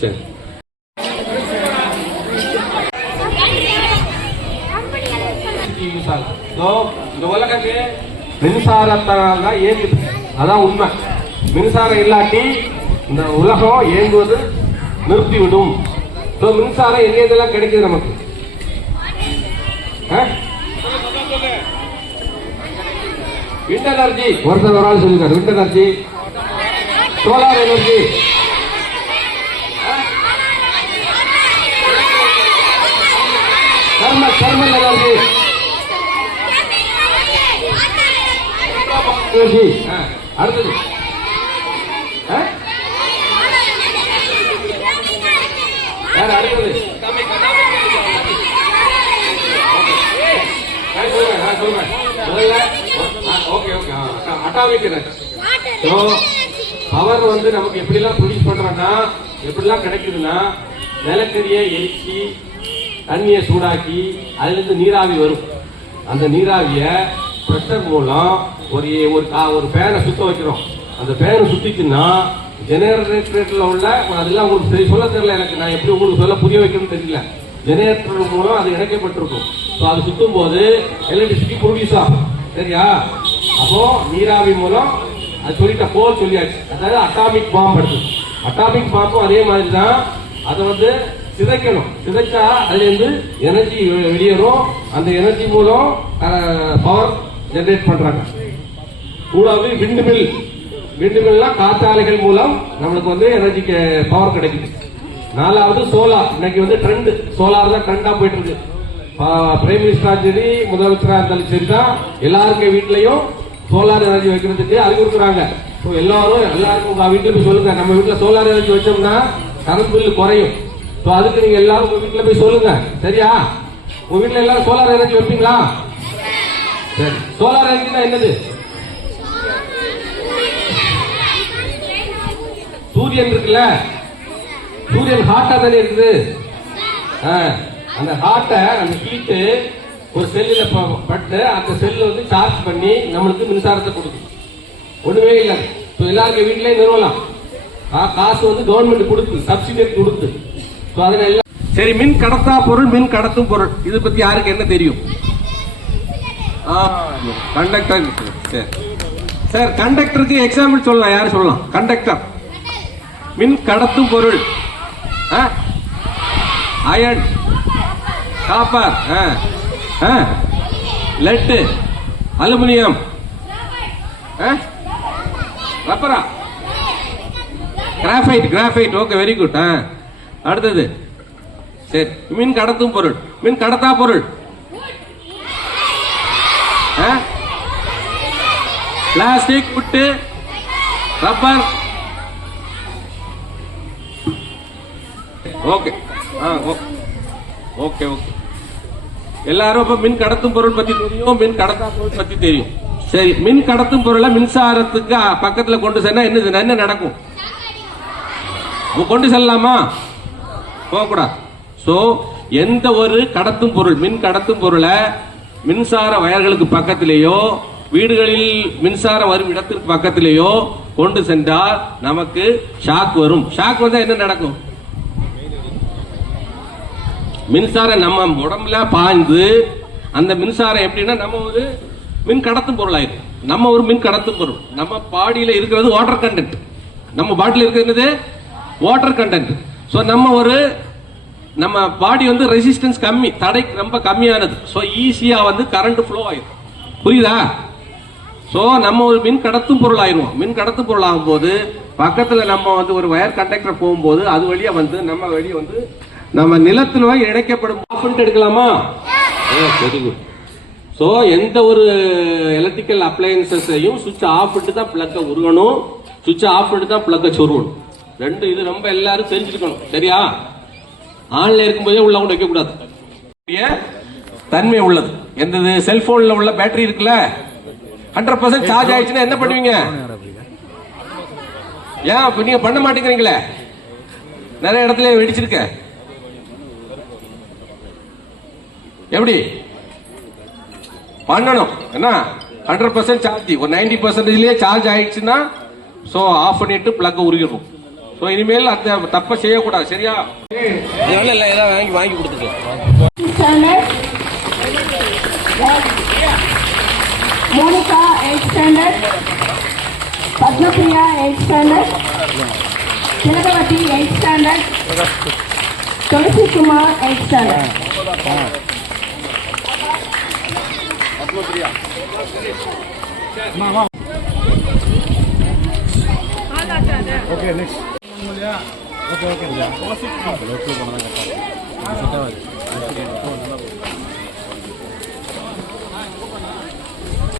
சரி இந்த உலகமே மின்சாரத்தால் தான் இயங்குது. அதான் உண்மை. மின்சாரம் இல்லாட்டி இந்த உலகம் இயங்குவது நிறுத்திவிடும். ஸோ மின்சாரம் எங்க இதெல்லாம் கிடைக்குது நமக்கு? Wind energy. ஒருத்தர் ஒரு ஆள் சொல்லிருக்காரு wind energy. Solar energy thermal thermal energy energy அடுத்தது ஆ? வேற அடுத்தது நான் சொல்றேன் நான் சொல்றேன் முதல்ல okay okay atomic energy so power வந்து நமக்கு எப்படிலாம் ப்ரொடியூஸ் பண்றோம்னா எப்படிலாம் கிடைக்குதுன்னா நிலக்கரியை எரிச்சி தண்ணியை சூடாக்கி அதுலேருந்து நீராவி வரும். அந்த நீராவியை ப்ரெஷர் மூலம் ஒரு ஒரு கா- ஒரு ஃபேனை சுத்த வைக்கிறோம். அந்த ஃபேனை சுத்திச்சுன்னா ஜெனரேட்டர்ல உள்ள அதெல்லாம் உங்களுக்கு சரி சொல்ல தெரியல எனக்கு. நான் எப்படி உங்களுக்கு சொல்ல புரிய வைக்கணும்னு தெரியல. ஜெனரேட்டர் மூலம் அது இணைக்கப்பட்டிருக்கும். ஸோ அது சுத்தும் போது எலக்ட்ரிசிட்டி ப்ரொடியூஸ் ஆகும். சரியா? அப்போ நீராவி மூலம் அது சொல்லிட்ட போல் சொல்லியாச்சு. அதாவது அட்டாமிக் பாம்பு எடுத்து அட்டாமிக் பாம்பும் அதே மாதிரி தான் அதை வந்து சிதைக்கணும். சிதைச்சா அதுலேருந்து எனர்ஜி வெளியேறும். அந்த எனர்ஜி மூலம் பவர் ஜெனரேட் பண்றாங்க. கூடாது விண்டு மில் விண்டு மில்னா காற்றாலைகள் மூலம் நம்மளுக்கு வந்து எனர்ஜிக்கு பவர் கிடைக்குது. நாலாவது சோலார் இன்னைக்கு வந்து ட்ரெண்ட் சோலார் தான் ட்ரெண்டா போயிட்டு இருக்கு பிரைம் மினிஸ்டரா சரி முதலமைச்சரா இருந்தாலும் சரி தான் எல்லாருக்கும் வீட்லயும் சோலார் எனர்ஜி வைக்கிறதுக்கு அறிவுறுத்துறாங்க. எல்லாரும் எல்லாருக்கும் உங்க வீட்டுல போய் சொல்லுங்க. நம்ம வீட்டுல சோலார் எனர்ஜி வச்சோம்னா கரண்ட் பில்லு குறையும். ஸோ அதுக்கு நீங்க எல்லாரும் உங்க வீட்டுல போய் சொல்லுங்க. சரியா? உங்க வீட்டுல எல்லாரும் சோலார் எனர்ஜி வைப்பீங்களா? சரி. சோலார் எனர்ஜினா என்னது? சூரியன் இருக்குல்ல? சூரியன் ஹாட்டா தானே இருக்குது. ஆ, அந்த ஹாட்டை அந்த ஹீட்டு ஒரு செல்லில் பட்டு அந்த செல்லு வந்து சார்ஜ் பண்ணி நம்மளுக்கு மின்சாரத்தை கொடுக்கும். ஒண்ணுமே இல்லை. ஸோ எல்லாருக்கும் வீட்டிலேயே நிறுவலாம். காசு வந்து கவர்மெண்ட் கொடுத்து சப்சிடி கொடுத்து. சரி மின் கடத்தா பொருள் மின் கடத்தும் பொருள். இது பத்தி யாருக்கு என்ன தெரியும்? கண்டக்டர் சரி. சார் கண்டக்டருக்கு எக்ஸாம்பிள் சொல்லலாம். யார் சொல்லலாம்? கண்டக்டர் மின் கடத்தும் பொருள். Iron copper lead aluminium. ரப்பரா graphite graphite okay very good ஆ? அடுத்தது. சரி மின் கடத்தும் பொருள். மின் கடத்தா பொருள். பிளாஸ்டிக் புட்டு ரப்பர். ஓகே. ஆ ஓகே ஓகே ஓகே. எல்லாரும் இப்ப மின் கடத்தும் பொருள் பத்தி தெரியும் மின் கடத்தா பொருள் பத்தி தெரியும். சரி மின் கடத்தும் பொருளை மின்சாரத்துக்கு பக்கத்துல கொண்டு சென்னா என்ன என்ன நடக்கும்? கொண்டு செல்லலாமா? போகக்கூடாது ஸோ எந்த ஒரு கடத்தும் பொருள் மின் கடத்தும் பொருளை மின்சார வயர்களுக்கு பக்கத்திலேயோ வீடுகளில் மின்சாரம் வரும் இடத்திற்கு பக்கத்திலேயோ கொண்டு சென்றால் நமக்கு ஷாக் வரும். ஷாக் வந்தா என்ன நடக்கும்? மின்சாரம் நம்ம உடம்புல பாய்ந்து அந்த மின்சாரம் எப்படின்னா நம்ம ஒரு மின் கடத்தும் பொருள் ஆயிடும் நம்ம ஒரு மின் கடத்தும் பொருள். நம்ம பாடியில் இருக்கிறது வாட்டர் கண்டென்ட் நம்ம பாட்டில் இருக்கிறது வாட்டர் கண்டென்ட் ஸோ நம்ம ஒரு நம்ம பாடி வந்து ரெசிஸ்டன்ஸ் கம்மி தடை ரொம்ப கம்மியானது. ஸோ ஈஸியாக வந்து கரண்ட் ஃப்ளோ ஆயிடும் புரியுதா? ஸோ நம்ம ஒரு மின் கடத்தும் பொருள் ஆயிடுவோம் மின் கடத்தும் பொருள் ஆகும்போது பக்கத்தில் நம்ம வந்து ஒரு வயர் கண்டக்டர் போகும்போது அது வழியாக வந்து நம்ம வெளியே வந்து நம்ம நிலத்தில் இணைக்கப்படும் ஆஃப் எடுக்கலாமா? வெரி குட் ஸோ எந்த ஒரு எலக்ட்ரிக்கல் அப்ளையன்சஸையும் சுவிட்ச் ஆஃப் பண்ணிட்டு தான் பிளக்கை உருகணும். சுவிட்ச் ஆஃப் பண்ணிட்டு தான் பிளக்கை சொருகணும். ரெண்டு இது ரொம்ப எல்லாரும் தெரிஞ்சிருக்கணும். சரியா? ஆன்ல இருக்கும்போதே உள்ள கூட வைக்க கூடாது தன்மை உள்ளது. எந்தது செல்போன்ல உள்ள பேட்டரி இருக்குல்ல? ஹண்ட்ரட் பர்சன்ட் சார்ஜ் ஆயிடுச்சுன்னா என்ன பண்ணுவீங்க? ஏன் இப்ப நீங்க பண்ண மாட்டேங்கிறீங்களே? நிறைய இடத்துல வெடிச்சிருக்க. எப்படி? பண்ணணும். என்ன? ஹண்ட்ரட் பர்சன்ட் சார்ஜ் ஒரு நைன்டி பர்சன்டேஜ்லயே சார்ஜ் ஆயிடுச்சுன்னா ஸோ ஆஃப் பண்ணிட்டு பிளக் உருகிடும் ஸோ இனிமேல் அந்த தப்பை செய்யக்கூடாது சரியா ஒன்றும் இல்லை ஏதாவது வாங்கி வாங்கி கொடுத்துக்கலாம் standard. Monica, 8th standard. Padmapriya, 8th standard. Tilakavati, 8th standard. Tulsi Kumar, 8th standard. Okay next okay okay